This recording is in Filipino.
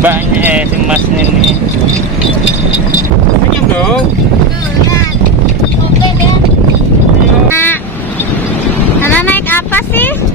mbaknya si masnya ini. Banyak dong. Oke deh. Nah, naik apa sih?